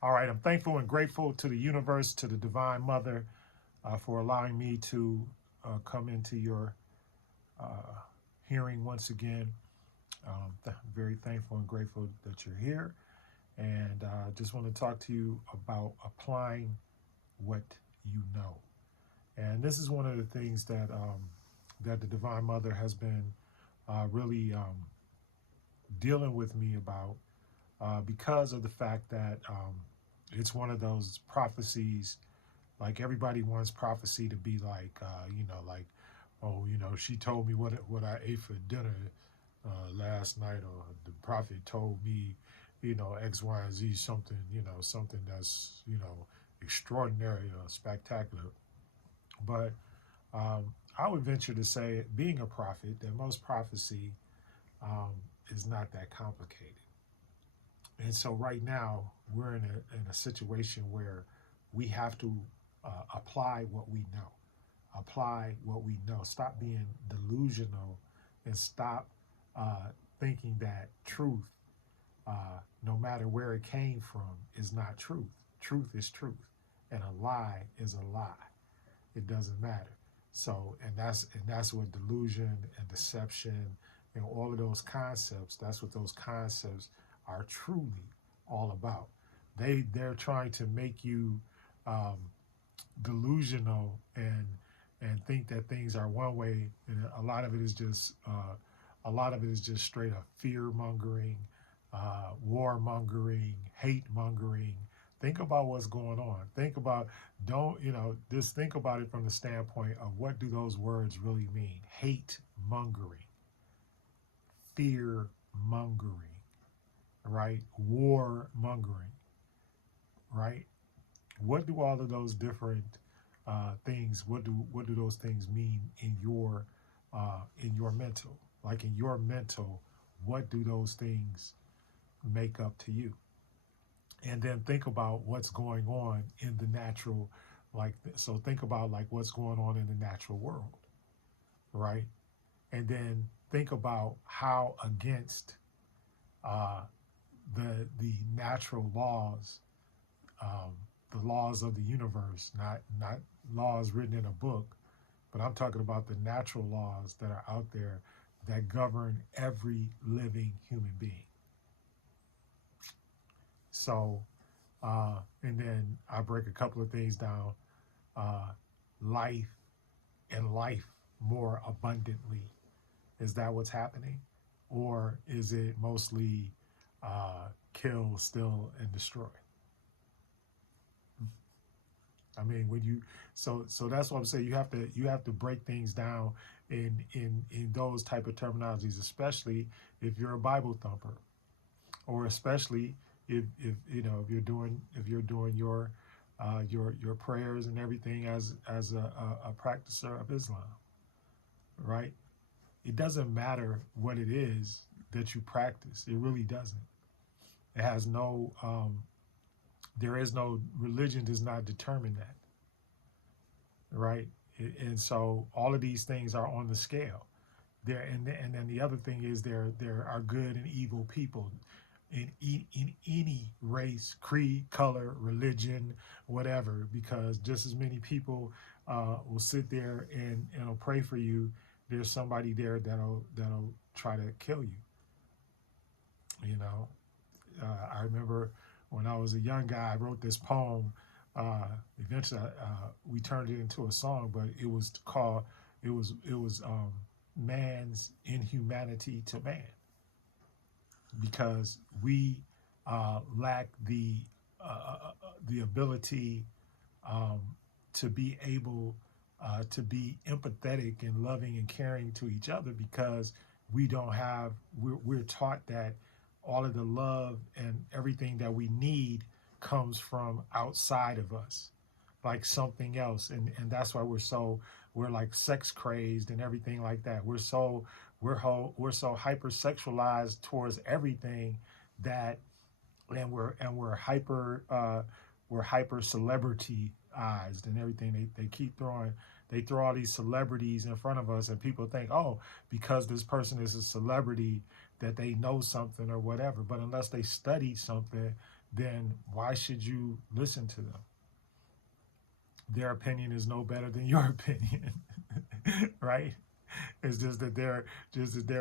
All right, I'm thankful and grateful to the universe, to the Divine Mother, for allowing me to come into your hearing once again. Very thankful and grateful that you're here. And just want to talk to you about applying what you know. And this is one of the things that the Divine Mother has been really dealing with me about because of the fact that it's one of those prophecies. Like everybody wants prophecy to be like, like, oh, she told me what I ate for dinner last night, or the prophet told me, X, Y, and Z, something, something that's, extraordinary or spectacular. But I would venture to say, being a prophet, that most prophecy um, is not that complicated. And so right now we're in a situation where we have to apply what we know. Apply what we know. Stop being delusional and stop thinking that truth, no matter where it came from, is not truth. Truth is truth, and a lie is a lie. It doesn't matter. So, and that's what delusion and deception and all of those concepts. That's what those concepts are truly all about. They're trying to make you um, delusional and think that things are one way, and a lot of it is just straight up fear mongering, war mongering, hate mongering. Think about what's going on. Think about don't just think about it from the standpoint of what do those words really mean? Hate mongering, fear mongering, right? War mongering, right? What do all of those different things? What do those things mean in your mental? Like in your mental, what do those things make up to you? And then think about what's going on in the natural, so think about like what's going on in the natural world, right? And then think about how against uh, the natural laws, um, the laws of the universe, not laws written in a book, but I'm talking about the natural laws that are out there that govern every living human being. So, and then I break a couple of things down: uh, life and life more abundantly. Is that what's happening, or is it mostly kill, steal, and destroy? I mean, when you so that's what I'm saying. You have to break things down in those type of terminologies, especially if you're a Bible thumper, or especially if you're doing your prayers and everything as a practicer of Islam, right? It doesn't matter what it is that you practice. It really doesn't. It has no. There is no religion does not determine that, right? And so all of these things are on the scale. There and then the other thing is there are good and evil people in any race, creed, color, religion, whatever. Because just as many people will sit there and will pray for you, there's somebody there that'll try to kill you. You know, I remember when I was a young guy, I wrote this poem. Eventually, we turned it into a song, but it was man's inhumanity to man, because we lack the ability um, to be able to be empathetic and loving and caring to each other, because we're taught that all of the love and everything that we need comes from outside of us, like something else. And that's why we're like sex crazed and everything like that. We're so hypersexualized towards everything, that and we're hyper celebrityized and everything. They throw all these celebrities in front of us, and people think, oh, because this person is a celebrity, that they know something or whatever. But unless they studied something, then why should you listen to them? Their opinion is no better than your opinion, right? It's just that they're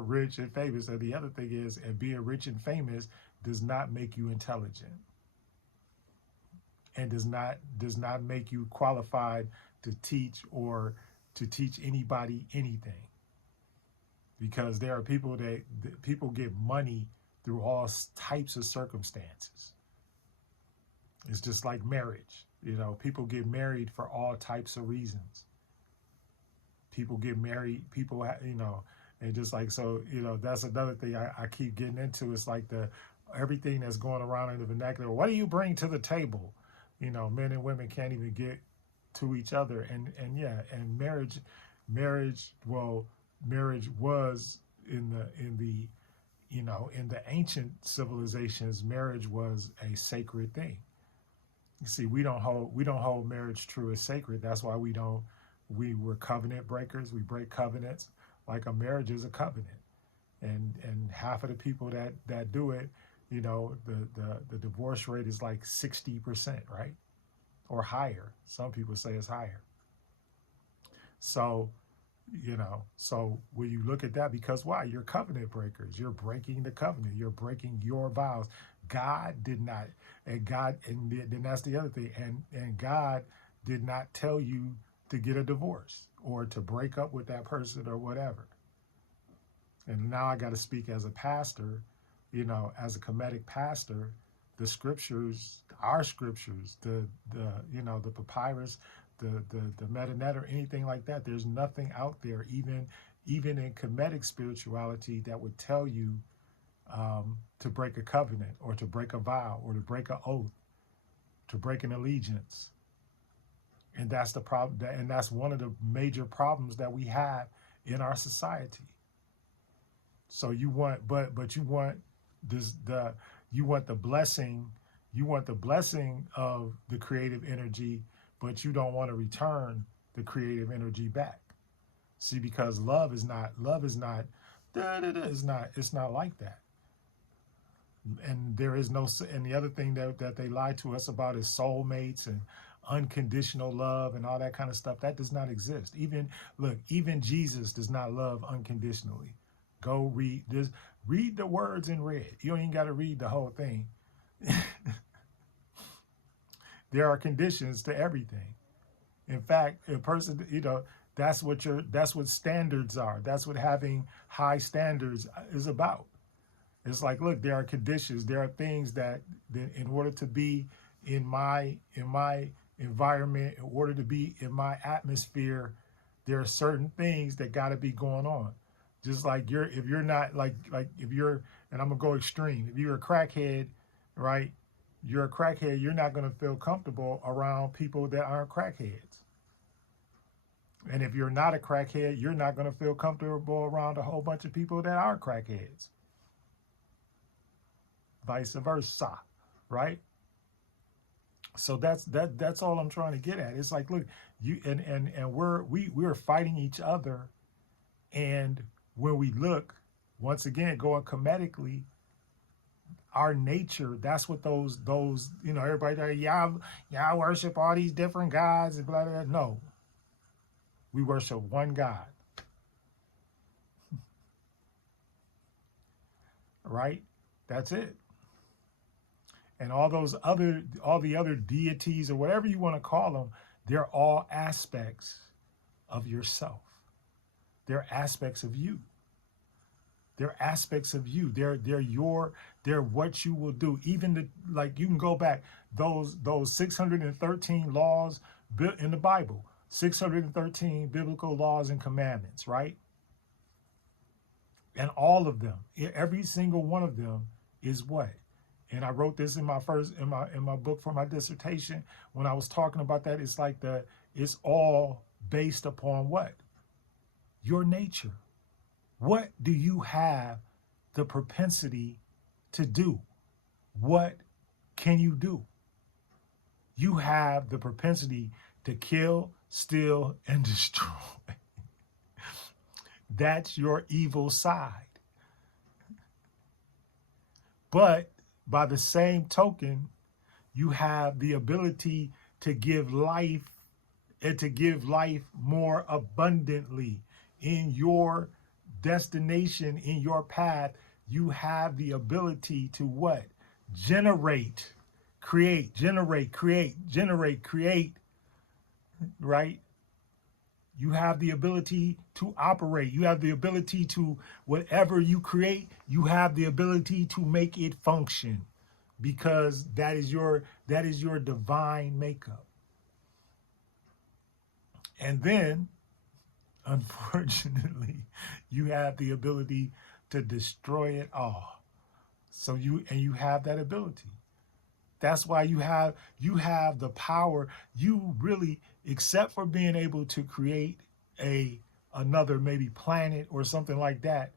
rich and famous. And the other thing is, and being rich and famous does not make you intelligent, and does not make you qualified to teach or to teach anybody anything. Because there are people that people get money through all types of circumstances. It's just like marriage. People get married for all types of reasons. People get married, and just like, so, that's another thing I keep getting into. It's like everything that's going around in the vernacular. What do you bring to the table? Men and women can't even get to each other. And yeah, and marriage was in the ancient civilizations, marriage was a sacred thing. You see, we don't hold marriage true as sacred. That's why we're covenant breakers. We break covenants. Like a marriage is a covenant. And half of the people that do it, the divorce rate is like 60%, right? Or higher. Some people say it's higher. So, so when you look at that, because why? You're covenant breakers. You're breaking the covenant. You're breaking your vows. God did not, and then that's the other thing. And God did not tell you to get a divorce or to break up with that person or whatever. And now I got to speak as a pastor, as a Kemetic pastor. The scriptures, our scriptures, the papyrus, the metanet or anything like that. There's nothing out there, even in Kemetic spirituality, that would tell you to break a covenant or to break a vow or to break an oath, to break an allegiance. And that's the problem. And that's one of the major problems that we have in our society. So you want, but you want you want the blessing of the creative energy, but you don't want to return the creative energy back. See, because love is not it's not like that. And there is no, and the other thing that they lie to us about is soulmates and unconditional love and all that kind of stuff. That does not exist. Even Jesus does not love unconditionally. Go read this. Read the words in red. You don't even got to read the whole thing. There are conditions to everything. In fact, a person, that's what standards are. That's what having high standards is about. It's like, look, there are conditions. There are things that in order to be in my environment, in order to be in my atmosphere, there are certain things that got to be going on. Just like if you're not if you're, and I'm gonna go extreme. If you're a crackhead, right? You're a crackhead. You're not gonna feel comfortable around people that aren't crackheads. And if you're not a crackhead, you're not gonna feel comfortable around a whole bunch of people that are crackheads. Vice versa, right? So that's all I'm trying to get at. It's like, look, you and we're fighting each other, and when we look, once again, going Kemetically, our nature, that's what those everybody, y'all worship all these different gods and blah, blah, blah. No, we worship one God, right? That's it. And all the other deities or whatever you want to call them, they're all aspects of yourself. They're aspects of you. They're aspects of you. They're what you will do. Even you can go back, those 613 laws built in the Bible, 613 biblical laws and commandments, right? And all of them, every single one of them is what? And I wrote this in my book for my dissertation. When I was talking about that, it's all based upon what? Your nature. What do you have the propensity to do? What can you do? You have the propensity to kill, steal, and destroy. That's your evil side. But by the same token, You have the ability to give life and to give life more abundantly in your destination, in your path. You have the ability to what? Generate, create, generate, create, generate, create, right? You have the ability to operate. You have the ability to, whatever you create, you have the ability to make it function, because that is your divine makeup. And then, unfortunately, you have the ability to destroy it all. So you have that ability. That's why you have the power. You really, except for being able to create another maybe planet or something like that,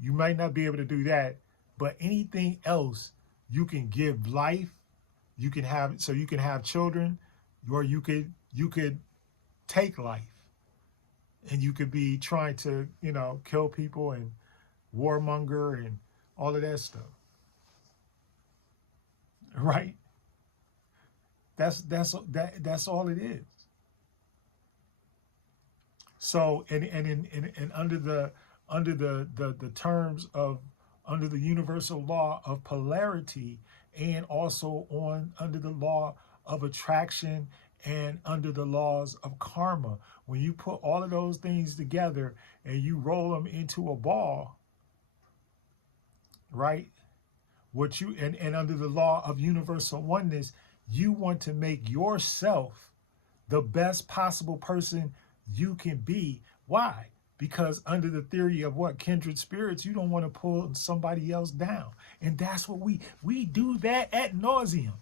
you might not be able to do that. But anything else, you can give life. You can have, so you can have children, or you could take life, and you could be trying to kill people and warmonger and all of that stuff, right? That's all it is. So and under the terms of, under the universal law of polarity, and also under the law of attraction, and under the laws of karma, when you put all of those things together and you roll them into a ball, right? What you and under the law of universal oneness, you want to make yourself the best possible person you can be. Why? Because under the theory of what? Kindred spirits, you don't want to pull somebody else down. And that's what we do that ad nauseum.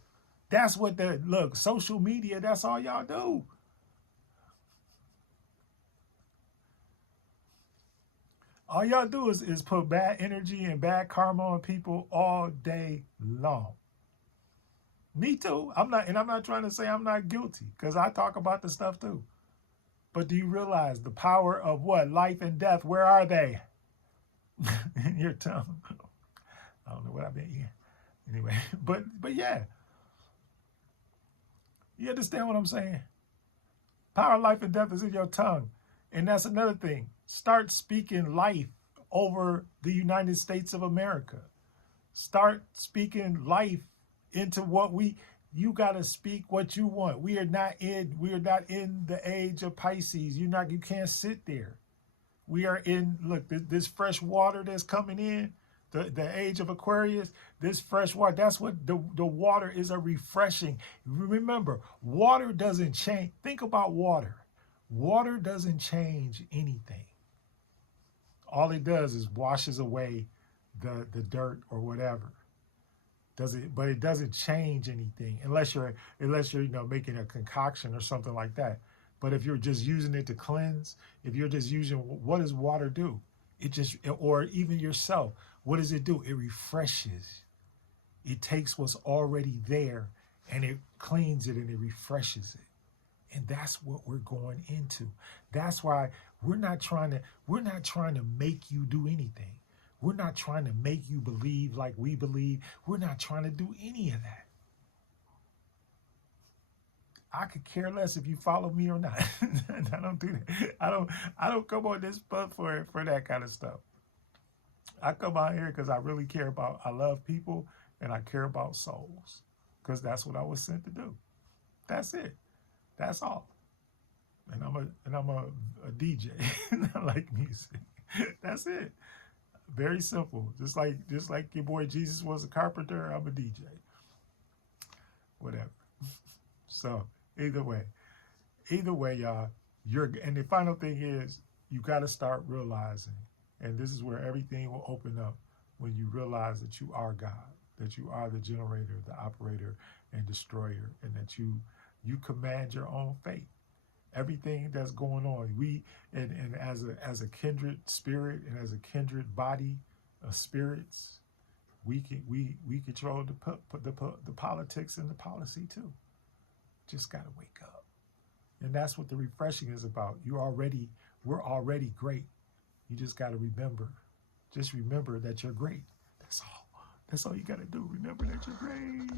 That's what look, social media, that's all y'all do. All y'all do is put bad energy and bad karma on people all day long. Me too. I'm not trying to say I'm not guilty, because I talk about the stuff too. But do you realize the power of what? Life and death, where are they? In your tongue. I don't know what I've been eating. Anyway, but yeah. You understand what I'm saying? Power of life and death is in your tongue. And that's another thing. Start speaking life over the United States of America. Start speaking life into what you got to speak what you want. We are not in the age of Pisces. You can't sit there. We are in, look, this fresh water that's coming in, the age of Aquarius, this fresh water, that's what the water is, a refreshing. Remember, water doesn't change. Think about water. Water doesn't change anything. All it does is washes away the dirt or whatever. But it doesn't change anything unless you're making a concoction or something like that. But if you're just using it to cleanse, if you're just using, what does water do? It just, or even yourself, what does it do? It refreshes. It takes what's already there and it cleans it and it refreshes it. And that's what we're going into. That's why we're not trying to make you do anything. We're not trying to make you believe like we believe. We're not trying to do any of that. I could care less if you follow me or not. I don't do that. I don't come on this spot for that kind of stuff. I come out here because I really care about, I love people and I care about souls. Because that's what I was sent to do. That's it. That's all. And I'm a DJ. I like music. That's it. Very simple. Just like your boy Jesus was a carpenter, I'm a DJ. Whatever. So either way, y'all, and the final thing is, you got to start realizing, and this is where everything will open up, when you realize that you are God, that you are the generator, the operator, and destroyer, and that you command your own fate. Everything that's going on, and as a kindred spirit and as a kindred body of spirits, we control the politics and the policy too. Just got to wake up. And that's what the refreshing is about. We're already great. You just got to remember. Just remember that you're great. That's all. That's all you got to do. Remember that you're great.